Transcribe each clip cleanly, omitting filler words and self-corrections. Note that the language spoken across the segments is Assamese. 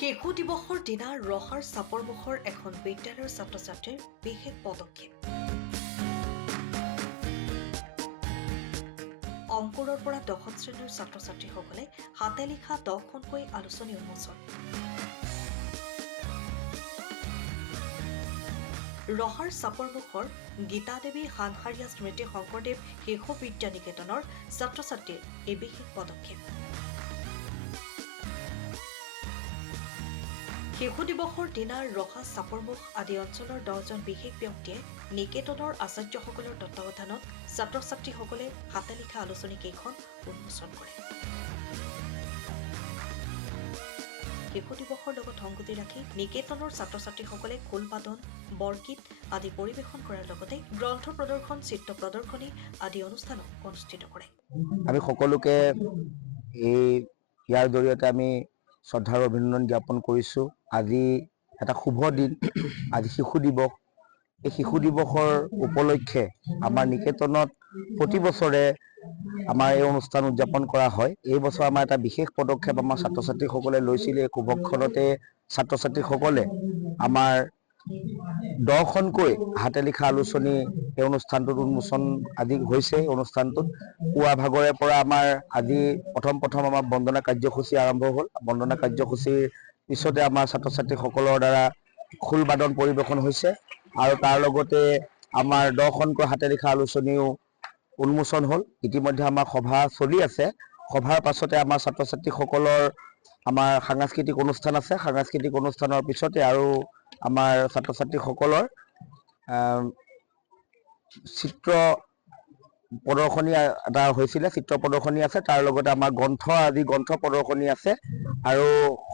শিশু দিৱসৰ দিনা ৰহাৰ চাপৰমুখৰ এখন বিদ্যালয়ৰ ছাত্ৰ-ছাত্ৰীৰ বিশেষ পদক্ষেপ। অংকুৰৰ পৰা 10 শ্ৰেণীৰ ছাত্ৰ-ছাত্ৰীসকলে হাতে লিখা 10খনকৈ আলোচনী উন্মোচন। ৰহাৰ চাপৰমুখৰ গীতাদেৱী হানহাৰীয়া স্মৃতি শংকৰদেৱ শিশু বিদ্যা নিকেতনৰ ছাত্ৰ-ছাত্ৰীৰ এই বিশেষ পদক্ষেপ। শিশু দিৱসৰ দিনা ৰহা চাপৰমুখ আদি অঞ্চলৰ 10জন বিশেষ ব্যক্তিয়ে নিকেতনৰ আচাৰ্যসকলৰ তত্বাৱধানত ছাত্ৰ-ছাত্ৰীসকলে হাতে লিখা আলোচনী কেইখন উন্মোচন কৰে। শিশু দিৱসৰ লগত সংগতি ৰাখি নিকেতনৰ ছাত্ৰ-ছাত্ৰীসকলে খোলবাদন, বৰগীত আদি পৰিৱেশন কৰাৰ লগতে গ্ৰন্থ প্ৰদৰ্শন, চিত্ৰ প্ৰদৰ্শনী আদি অনুষ্ঠানো অনুষ্ঠিত কৰে। আমি সকলোকে ইয়াৰ জৰিয়তে আমি শ্ৰদ্ধাৰ অভিনন্দন জ্ঞাপন কৰিছোঁ। আজি এটা শুভ দিন, আজি শিশু দিৱস। এই শিশু দিৱসৰ উপলক্ষে আমাৰ নিকেতনত প্ৰতি বছৰে আমাৰ এই অনুষ্ঠান উদযাপন কৰা হয়। এই বছৰ আমাৰ এটা বিশেষ পদক্ষেপ আমাৰ ছাত্ৰ ছাত্ৰীসকলে লৈছিল। এই শুভক্ষণতে ছাত্ৰ ছাত্ৰীসকলে আমাৰ 10খনকৈ হাতে লিখা আলোচনী এই অনুষ্ঠানটোত উন্মোচন আদি হৈছে। অনুষ্ঠানটোত পুৱা ভাগৰে পৰা আমাৰ আজি প্ৰথম আমাৰ বন্দনা কাৰ্যসূচী আৰম্ভ হ'ল। বন্দনা কাৰ্যসূচীৰ পিছতে আমাৰ ছাত্ৰ ছাত্ৰীসকলৰ দ্বাৰা খোলবাদন পৰিৱেশন হৈছে আৰু তাৰ লগতে আমাৰ 10খনকৈ হাতে লিখা আলোচনীও উন্মোচন হ'ল। ইতিমধ্যে আমাৰ সভা চলি আছে। সভাৰ পাছতে আমাৰ ছাত্ৰ ছাত্ৰীসকলৰ আমাৰ সাংস্কৃতিক অনুষ্ঠান আছে। সাংস্কৃতিক অনুষ্ঠানৰ পিছতে আৰু আমাৰ ছাত্ৰ ছাত্ৰীসকলৰ চিত্ৰ প্ৰদৰ্শনী এটা হৈছিলে, চিত্ৰ প্ৰদৰ্শনী আছে। তাৰ লগতে আমাৰ গ্ৰন্থ প্ৰদৰ্শনী আছে আৰু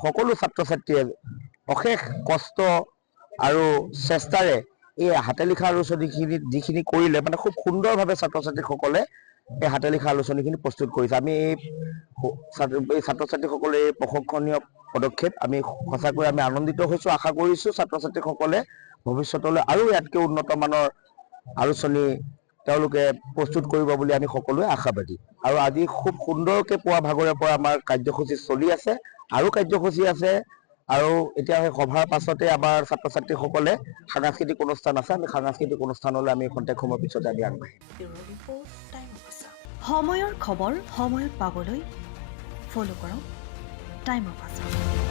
সকলো ছাত্ৰ ছাত্ৰীয়ে অশেষ কষ্ট আৰু চেষ্টাৰে এই হাতে লিখা আলোচনীখিনিত যিখিনি কৰিলে, মানে খুব সুন্দৰভাৱে ছাত্ৰ ছাত্ৰীসকলে এই হাতে লিখা আলোচনীখিনি প্ৰস্তুত কৰিছে। আমি এই ছাত্ৰ ছাত্ৰীসকলৰ এই প্ৰশংসনীয় পদক্ষেপ আমি সঁচাকৈ আমি আনন্দিত হৈছোঁ। আশা কৰিছোঁ ছাত্ৰ ছাত্ৰীসকলে ভৱিষ্যতলৈ আৰু ইয়াতকৈ উন্নত মানৰ আলোচনী তেওঁলোকে প্ৰস্তুত কৰিব বুলি আমি সকলোৱে আশাবাদী। আৰু আজি খুব সুন্দৰকৈ পুৱা ভাগৰে পৰা আমাৰ কাৰ্যসূচী চলি আছে আৰু কাৰ্যসূচী আছে। আৰু এতিয়া সেই সভাৰ পাছতে আমাৰ ছাত্ৰ ছাত্ৰীসকলে সাংস্কৃতিক অনুষ্ঠান আছে। আমি সাংস্কৃতিক অনুষ্ঠানলৈ আমি খন্তেক সময়ৰ পিছতে আমি আগবাঢ়িম। সময়ৰ খবৰ সময়ত পাবলৈ ফ'ল' কৰক টাইম অফ আছা।